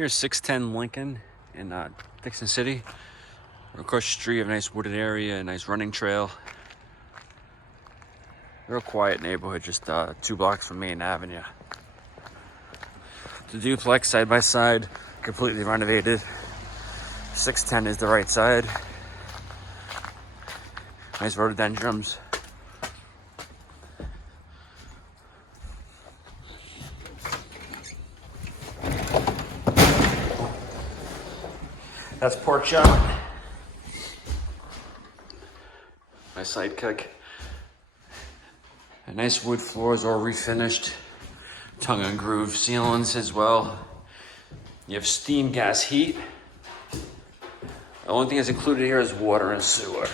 Here's 610 Lincoln in Dickson City. We're across the street, a nice wooded area, a nice running trail. Real quiet neighborhood, just 2 blocks from Main Avenue. The duplex side by side, completely renovated. 610 is the right side. Nice rhododendrons. That's pork chop. My sidekick. A nice wood floors, all refinished. Tongue and groove ceilings as well. You have steam, gas, heat. The only thing that's included here is water and sewer.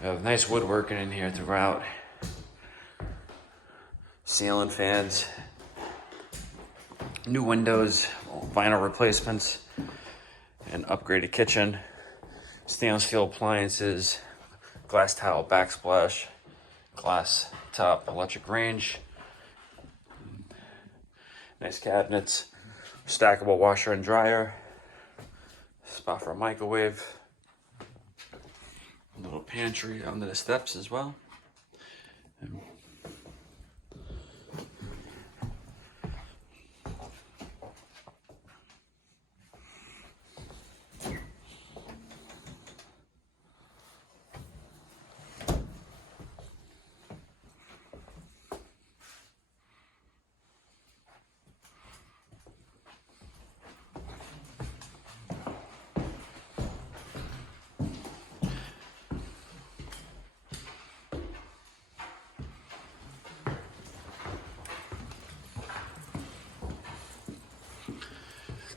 We have nice woodworking in here throughout. Ceiling fans. New windows, vinyl replacements. An upgraded kitchen. Stainless steel appliances. Glass tile backsplash. Glass top electric range. Nice cabinets. Stackable washer and dryer. Spot for a microwave. A little pantry under the steps as well.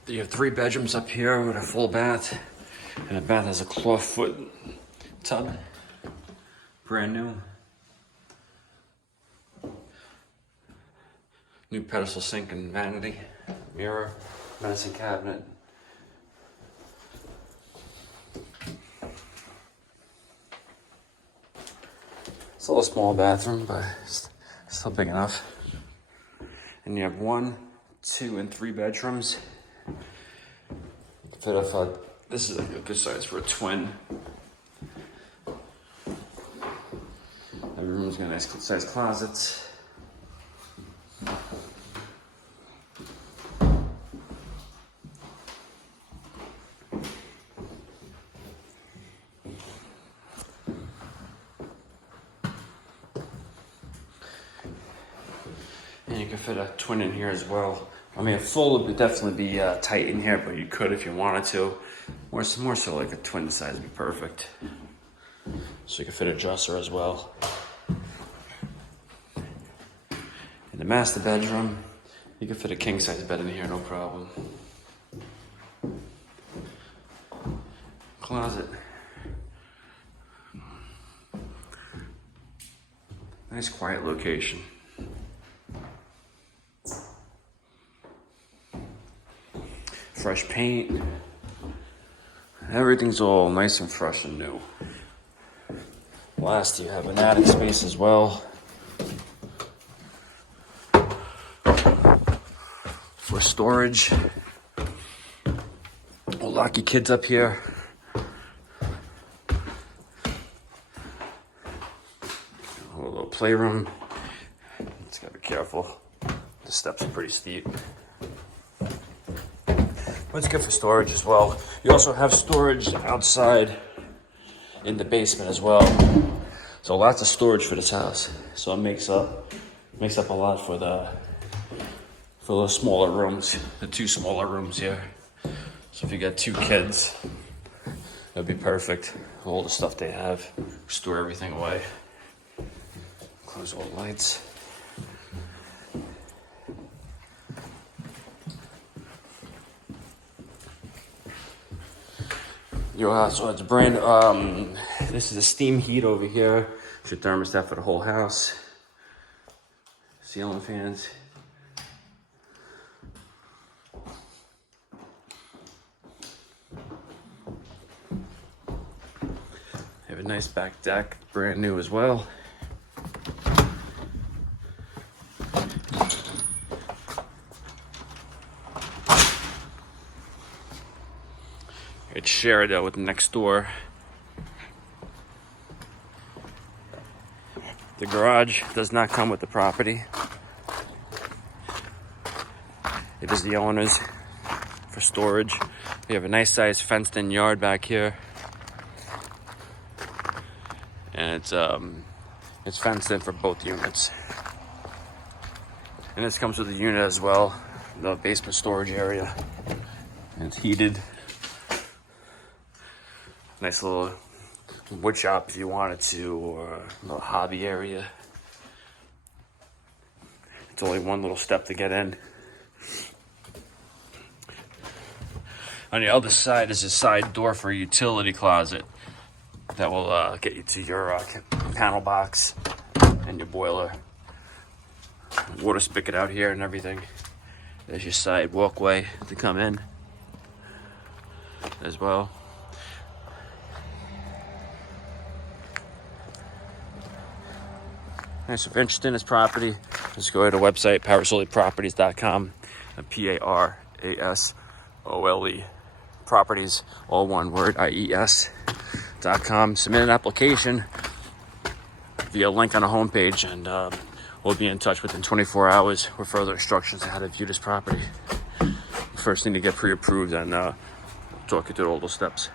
You have 3 bedrooms up here with a full bath, and the bath has a clawfoot tub, brand new. New pedestal sink and vanity, mirror, medicine cabinet. It's a little small bathroom, but it's still big enough. And you have 1, 2, and 3 bedrooms. Fit off this is a good size for a twin. Every room's got nice size closets. And you can fit a twin in here as well. I mean, a full would definitely be tight in here, but you could if you wanted to. More so like a twin size would be perfect. So you can fit a dresser as well. In the master bedroom, you can fit a king size bed in here, no problem. Closet. Nice quiet location. Fresh paint. Everything's all nice and fresh and new. Last, you have an attic space as well. For storage. We'll lock your kids up here. A little playroom. Just gotta be careful. The steps are pretty steep. But it's good for storage as well. You also have storage outside in the basement as well. So lots of storage for this house. So it makes up a lot for the smaller rooms, the 2 smaller rooms here. So if you got 2 kids, that'd be perfect. All the stuff they have, store everything away. Close all the lights. Your house, so it's brand. This is a steam heat over here. It's your thermostat for the whole house. Ceiling fans. You have a nice back deck, brand new as well. It's shared with the next door. The garage does not come with the property. It is the owner's for storage. We have a nice sized fenced in yard back here. And it's fenced in for both units. And this comes with a unit as well, the basement storage area. And it's heated. Nice little wood shop if you wanted to, or a little hobby area. It's only one little step to get in. On the other side is a side door for a utility closet that will get you to your panel box and your boiler. Water spigot out here and everything. There's your side walkway to come in as well. And so if you're interested in this property, just go to the website, parasoleproperties.com, Parasole properties, all one word, IES.com. Submit an application via a link on the homepage, and we'll be in touch within 24 hours with further instructions on how to view this property. First thing to get pre-approved and talk you through all those steps.